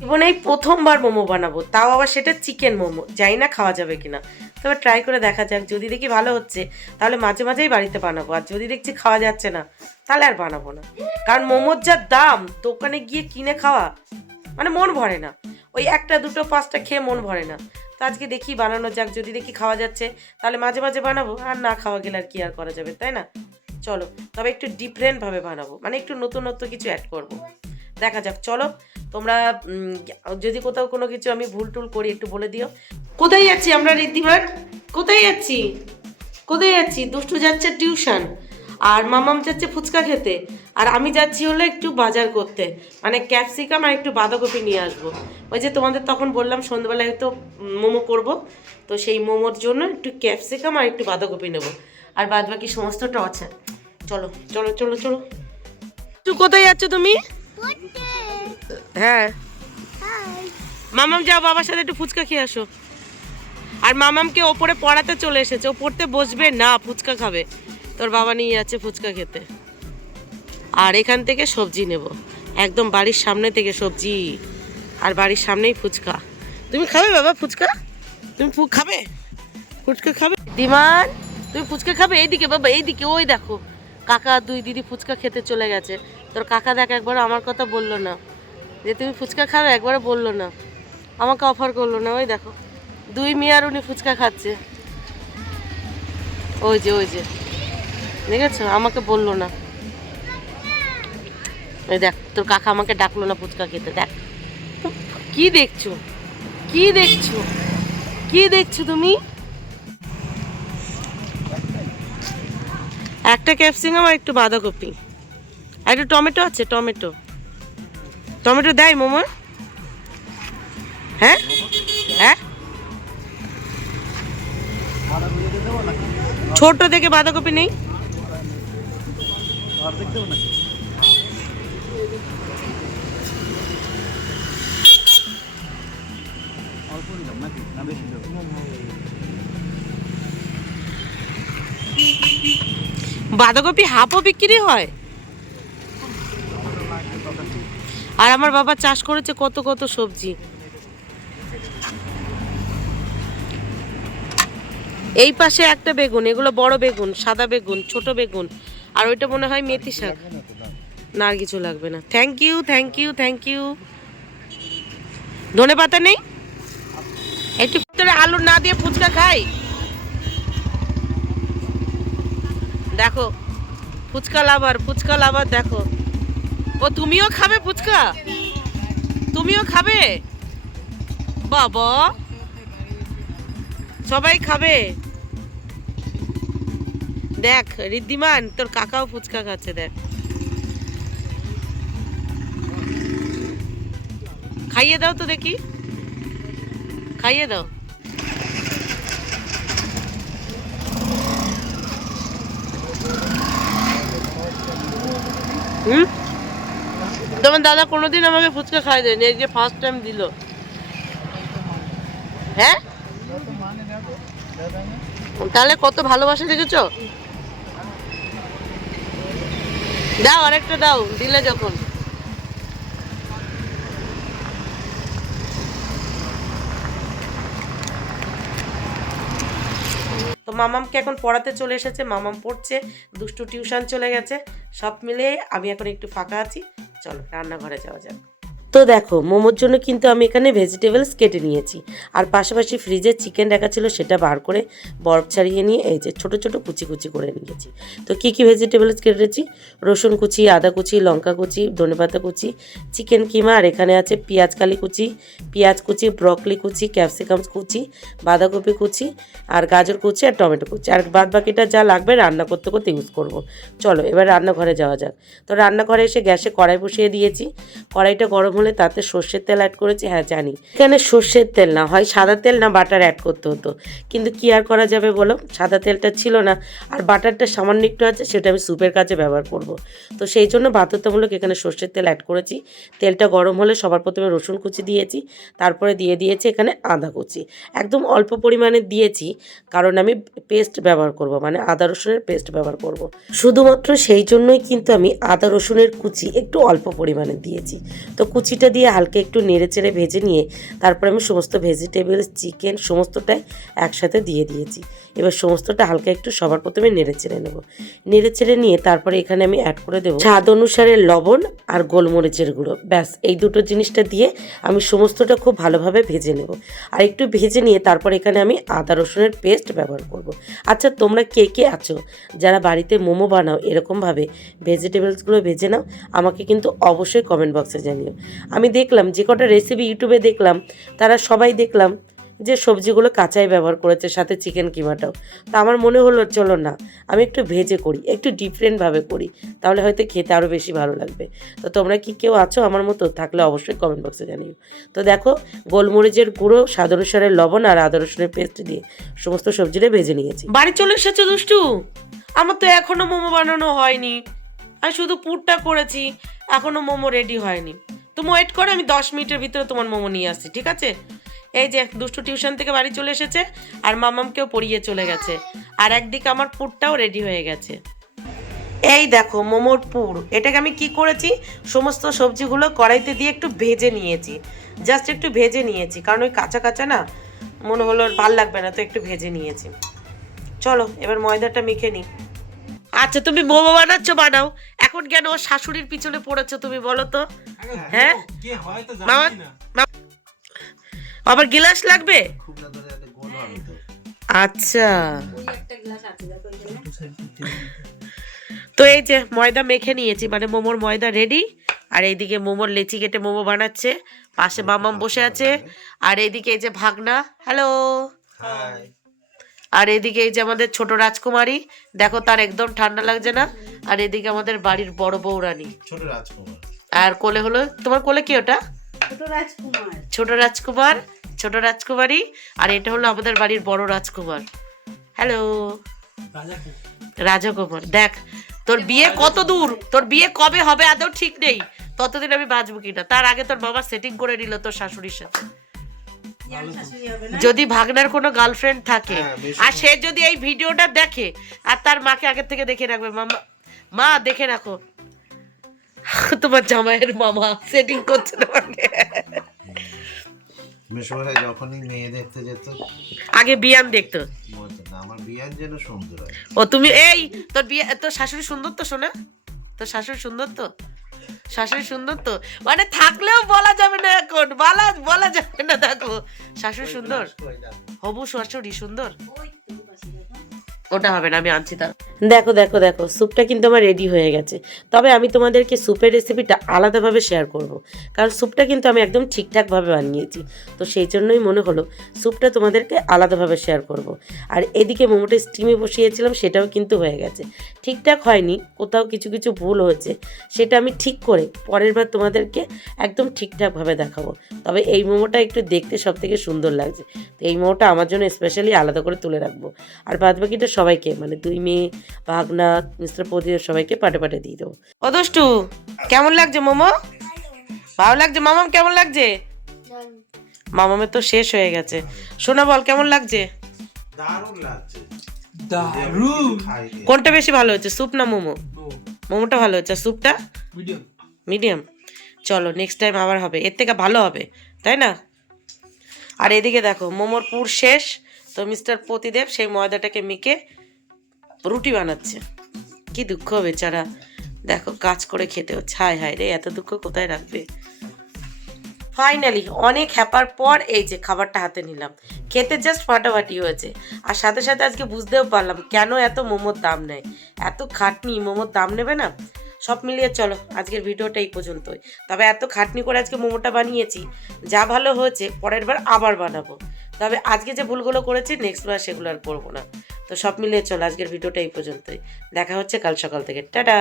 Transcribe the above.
জীবনে এই প্রথমবার মোমো বানাবো, তাও আবার সেটা চিকেন মোমো। জানি না খাওয়া যাবে কিনা, তবে ট্রাই করে দেখা যাক। যদি দেখি ভালো হচ্ছে তাহলে মাঝে মাঝেই বাড়িতে বানাবো, আর যদি দেখছি খাওয়া যাচ্ছে না তাহলে আর বানাবো না। কারণ মোমোর যা দাম, দোকানে গিয়ে কিনে খাওয়া মানে মন ভরে না। ওই একটা দুটো পাঁচটা খেয়ে মন ভরে না। তো আজকে দেখি বানানো যাক, যদি দেখি খাওয়া যাচ্ছে তাহলে মাঝে মাঝে বানাবো, আর না খাওয়া গেলে আর কি আর করা যাবে, তাই না? চলো, তবে একটু ডিফারেন্টভাবে বানাবো, মানে একটু নতুনত্ব কিছু অ্যাড করবো। দেখা যাক, চলো। তোমরা যদি কোথাও কোনো কিছু আমি ভুল টুল করি একটু বলে দিও। কোথায় যাচ্ছি আমরা ঋদ্ধিমান? কোথায় যাচ্ছি? কোথায় যাচ্ছি? দুষ্টু যাচ্ছে টিউশন, আর মামাম যাচ্ছে ফুচকা খেতে, আর আমি যাচ্ছি হলো একটু বাজার করতে, মানে ক্যাপসিকাম আর একটু বাঁধাকপি নিয়ে আসবো। ওই যে তোমাদের তখন বললাম সন্ধ্যাবেলায় হয়তো মোমো করব, তো সেই মোমোর জন্য একটু ক্যাপসিকাম আর একটু বাঁধাকপি নেবো, আর বাদ বাকি সমস্তটা আছে। চলো চলো চলো চলো। তুই কোথায় যাচ্ছ তুমি? হ্যাঁ, মামাম যাও, বাবার সাথে একটু ফুচকা খেয়ে আসো। আর মামামকে ওপরে পড়াতে চলে এসেছে, ও পড়তে বসবে না, ফুচকা খাবে। তোর বাবা নিয়ে যাচ্ছে ফুচকা খেতে। আর এখান থেকে সবজি নেব, একদম বাড়ির সামনে থেকে সবজি, আর বাড়ির সামনেই ফুচকা। তুমি খাবে বাবা ফুচকা? তুমি খাবে ফুচকা? খাবে দিমান? তুমি ফুচকা খাবে? এইদিকে বাবা, এইদিকে। ওই দেখো কাকা দুই দিদি ফুচকা খেতে চলে গেছে। তোর কাকা দেখ একবার আমার কথা বললো না যে তুমি ফুচকা খাবে, একবারে বললো না, আমাকে অফার করলো না। ওই দেখো দুই মেয়ার উনি ফুচকা খাচ্ছে। ওই যে ওই যে, দেখেছো, আমাকে বললো না। ওই দেখ তোর কাকা আমাকে ডাকলো না ফুচকা খেতে। দেখ কি দেখছো, কি দেখছো, কি দেখছো তুমি? একটা ক্যাপসিকাম আর একটু বাঁধাকপি, আর একটু টমেটো আছে। টমেটো টমেটো দেয় মোমো? হ্যাঁ হ্যাঁ, ছোট দেখে বাঁধাকপি নেই? বাঁধাকপি হাফও বিক্রি হয়? আর আমার বাবা চাষ করেছে কত কত সবজি। এই পাশে একটা বেগুন, এগুলো বড় বেগুন, সাদা বেগুন, ছোট বেগুন, আর ওইটা মনে হয় মেথি শাক। না আর কিছু লাগবে না। Thank you thank you thank you. ধনে পাতা নেই? একটু ভিতরে আলু না দিয়ে ফুচকা খাই? দেখো ফুচকা লাভার, ফুচকা লাভার দেখো। ও তুমিও খাবে ফুচকা? তুমিও খাবে? বাবা সবাই খাবে। দেখ ঋদ্ধিমান, তোর কাকাও ফুচকা খাচ্ছে, দেখ। খাইয়ে দাও তো দেখি, খাইয়ে দাও। হুম, তোমার দাদা কোনোদিন আমাকে ফুচকা খাই দেয়নি, এই যে ফার্স্ট টাইম দিল। হ্যাঁ, তাহলে কত ভালোবাসা দেখেছো। দাও আরেকটা দাও, দিলে যখন। তো মামামকে এখন পড়াতে চলে এসেছে, মামাম পড়ছে, দুষ্টু টিউশন চলে গেছে। সব মিলিয়ে আমি এখন একটু ফাঁকা আছি। চলো রান্নাঘরে যাওয়া যাক। তো দেখো মোমোর জন্য কিন্তু আমি এখানে ভেজিটেবলস কেটে নিয়েছি, আর পাশাপাশি ফ্রিজে চিকেন রাখা ছিল সেটা বার করে বরফ ছাড়িয়ে নিয়ে এই যে ছোটো ছোটো কুচি কুচি করে নিয়েছি। তো কী কী ভেজিটেবলস কেটেছি? রসুন কুচি, আদা কুচি, লঙ্কা কুচি, ধনেপাতা কুচি, চিকেন কিমা, আর এখানে আছে পেঁয়াজ কালি কুচি, পেঁয়াজ কুচি, ব্রকলি কুচি, ক্যাপসিকাম কুচি, বাঁধাকপি কুচি, আর গাজর কুচি, আর টমেটো কুচি। আর বাদ বাকিটা যা লাগবে রান্না করতে করতে ইউজ করব। চলো এবার রান্নাঘরে যাওয়া যাক। তো রান্নাঘরে এসে গ্যাসে কড়াই বসিয়ে দিয়েছি। কড়াইটা গরম হলে তাতে সর্ষের তেল অ্যাড করেছি। হ্যাঁ জানি এখানে সর্ষের তেল না হয় সাদা তেল না বাটার অ্যাড করতে হতো, কিন্তু কি আর করা যাবে বলো, সাদা তেলটা ছিল না, আর বাটারটা সামান্য একটু আছে, সেটা আমি স্যুপের কাজে ব্যবহার করব। তো সেই জন্য বাধ্যতামূলক এখানে সর্ষের তেল অ্যাড করেছি। তেলটা গরম হলে সবার প্রথমে রসুন কুচি দিয়েছি, তারপরে দিয়ে দিয়েছি এখানে আদা কুচি। একদম অল্প পরিমাণে দিয়েছি, কারণ আমি পেস্ট ব্যবহার করব, মানে আদা রসুনের পেস্ট ব্যবহার করব। শুধুমাত্র সেই জন্যই কিন্তু আমি আদা রসুনের কুচি একটু অল্প পরিমাণে দিয়েছি। তো কুচি লুচিটা দিয়ে হালকা একটু নেড়ে চেড়ে ভেজে নিয়ে তারপর আমি সমস্ত ভেজিটেবলস চিকেন সমস্তটাই একসাথে দিয়ে দিয়েছি। এবার সমস্তটা হালকা একটু সবার প্রথমে নেড়ে চেড়ে নেব। নেড়ে চেড়ে নিয়ে তারপরে এখানে আমি অ্যাড করে দেবো স্বাদ অনুসারে লবণ আর গোলমরিচের গুঁড়ো। ব্যাস এই দুটো জিনিসটা দিয়ে আমি সমস্তটা খুব ভালোভাবে ভেজে নেব। আর একটু ভেজে নিয়ে তারপর এখানে আমি আদা রসুনের পেস্ট ব্যবহার করব। আচ্ছা তোমরা কে কে আছো যারা বাড়িতে মোমো বানাও এরকমভাবে ভেজিটেবলসগুলো ভেজে নাও, আমাকে কিন্তু অবশ্যই কমেন্ট বক্সে জানিও। আমি দেখলাম যে কটা রেসিপি ইউটিউবে দেখলাম তারা সবাই দেখলাম যে সবজিগুলো কাঁচাই ব্যবহার করেছে, সাথে চিকেন কিমাটাও। তো আমার মনে হলো চলো না আমি একটু ভেজে করি, একটু ডিফারেন্টভাবে করি, তাহলে হয়তো খেতে আরও বেশি ভালো লাগবে। তো তোমরা কি কেউ আছো আমার মতো? থাকলে অবশ্যই কমেন্ট বক্সে জানিও। তো দেখো গোলমরিচের গুঁড়ো, স্বাদ অনুসারে লবণ আর আদা রসুনের পেস্ট দিয়ে সমস্ত সবজিটা ভেজে নিয়েছি। বাড়ি চলে এসেছো দুষ্টু? আমার তো এখনো মোমো বানানো হয়নি, আমি শুধু পুরটা করেছি, এখনো মোমো রেডি হয়নি। তুমি ওয়েট করো, আমি 10 মিনিটের ভিতরে তোমার মোমো নিয়ে আসছি, ঠিক আছে? এই যে দুষ্টু টিউশন থেকে বাড়ি চলে এসেছে আর মামামকেও পড়িয়ে চলে গেছে, আর একদিকে আমার পুরটাও রেডি হয়ে গেছে। এই দেখো মোমোর পুর, এটাকে আমি কি করেছি, সমস্ত সবজিগুলো কড়াইতে দিয়ে একটু ভেজে নিয়েছি, জাস্ট একটু ভেজে নিয়েছি, কারণ ওই কাঁচা কাঁচা না মনে হলো ভাল লাগবে না, তো একটু ভেজে নিয়েছি। চলো এবার ময়দাটা মেখে নিই। আচ্ছা তুমি মোমো বানাচ্ছ, বানাও, এখন কেন ওর শাশুড়ির পিছনে পড়েছো তুমি বলো তো? হ্যাঁ মামা, আবার গ্লাস লাগবে? আচ্ছা তো এই যে ময়দা মেখে নিয়েছি, মানে মোমোর ময়দা রেডি। আর এইদিকে মোমোর লেচি কেটে মোমো বানাচ্ছে, পাশে মামাম বসে আছে, আর এইদিকে এই যে ভাগনা, হ্যালো, আর এদিকে এই যে আমাদের ছোট রাজকুমারী, দেখো তার একদম ঠান্ডা লাগছে না। আর এদিকে আমাদের বাড়ির বড় বউরানী, ছোট রাজকুমার। আর কোলে হলো তোমার কোলে কি ওটা? ছোট রাজকুমার, ছোট রাজকুমার, ছোট রাজকুমারী। আর এটা হলো আমাদের বাড়ির বড় রাজকুমার, হ্যালো রাজকুমার। দেখ তোর বিয়ে কত দূর, তোর বিয়ে কবে হবে আদৌ ঠিক নেই, ততদিন আমি বাঁচবো কিনা। তার আগে তোর বাবা সেটিং করে নিল তোর শাশুড়ির সাথে। যদি ভাগনার কোনো গার্লফ্রেন্ড থাকে আর সে যদি এই ভিডিওটা দেখে আর তার মাকে আগে থেকে দেখে রাখবে, মামা মা দেখে রাখো তোমার জামাইয়ের মামা সেটিং করছে তোমাকে। মেশোরা যখনই মেয়ে দেখতে যেত আগে বিয়ান দেখতো, আমার বিয়ান যেন সুন্দর হয়। ও তুমি এই তোর বিয়ে, তোর শাশুড়ি সুন্দর তো শোনা, তোর শাশুড়ি সুন্দর তো, শাশুড়ি সুন্দর তো, মানে থাকলেও বলা যাবে না, এখন বলা যাবে না। দেখো শাশুড়ি সুন্দর, হবু শাশুড়ি সুন্দর, ওটা হবে না, আমি আনছি। তার দেখো দেখো দেখো স্যুপটা কিন্তু আমার রেডি হয়ে গেছে। তবে আমি তোমাদেরকে স্যুপের রেসিপিটা আলাদাভাবে শেয়ার করব, কারণ স্যুপটা কিন্তু আমি একদম ঠিকঠাকভাবে বানিয়েছি, তো সেই জন্যই মনে হলো স্যুপটা তোমাদেরকে আলাদাভাবে শেয়ার করব। আর এদিকে মোমোটা স্টিমে বসিয়েছিলাম, সেটাও কিন্তু হয়ে গেছে। ঠিকঠাক হয়নি, কোথাও কিছু কিছু ভুল হয়েছে, সেটা আমি ঠিক করে পরের বার তোমাদেরকে একদম ঠিকঠাকভাবে দেখাবো। তবে এই মোমোটা একটু দেখতে সব থেকে সুন্দর লাগছে, তো এই মোমোটা আমার জন্য স্পেশালি আলাদা করে তুলে রাখবো। আর বাদ বাকিটা সবাইকে, মানে দুই মেয়ে, ভাগনা, মিস্টার প্রদীপ, সবাইকে পাটে পাটে দিয়ে দেবো। ও দুষ্টু কেমন লাগছে মোমো? ভালো লাগছে? মামাম কেমন লাগছে? মামামের তো শেষ হয়ে গেছে। সোনা বল কেমন লাগছে? দারুণ লাগছে, দারুণ। কোনটা বেশি ভালো হয়েছে, স্যুপ না মোমো? মোমোটা ভালো হয়েছে, স্যুপটা মিডিয়াম। চলো নেক্সট টাইম আবার হবে, এর থেকে ভালো হবে, তাই না? আর এদিকে দেখো মোমোর পুর শেষ, তো মিস্টার প্রতিদেব সেই ময়দাটাকে মেখে রুটি বানাচ্ছে। কি দুঃখ বেচারা, দেখো কাজ করে খেতে হচ্ছে। হায় হায় রে, এত দুঃখ কোথায় রাখবে। ফাইনালি অনেক হ্যাপার পর এই যে খাবারটা হাতে নিলাম, খেতে জাস্ট ফাটাফাটি হয়েছে। আর সাথে সাথে আজকে বুঝতেও পারলাম কেন এত মোমোর দাম নেয়, এত খাটনি মোমোর দাম নেবে না। সব মিলিয়ে চলো আজকের ভিডিওটা এই পর্যন্তই। তবে এত খাটনি করে আজকে মোমোটা বানিয়েছি, যা ভালো হয়েছে পরের বার আবার বানাবো। তবে আজকে যে ভুলগুলো করেছি নেক্সট বার সেগুলো আর করবো না। তো সব মিলিয়ে চলো আজকের ভিডিওটা এই পর্যন্তই, দেখা হচ্ছে কাল সকাল থেকে, টাটা।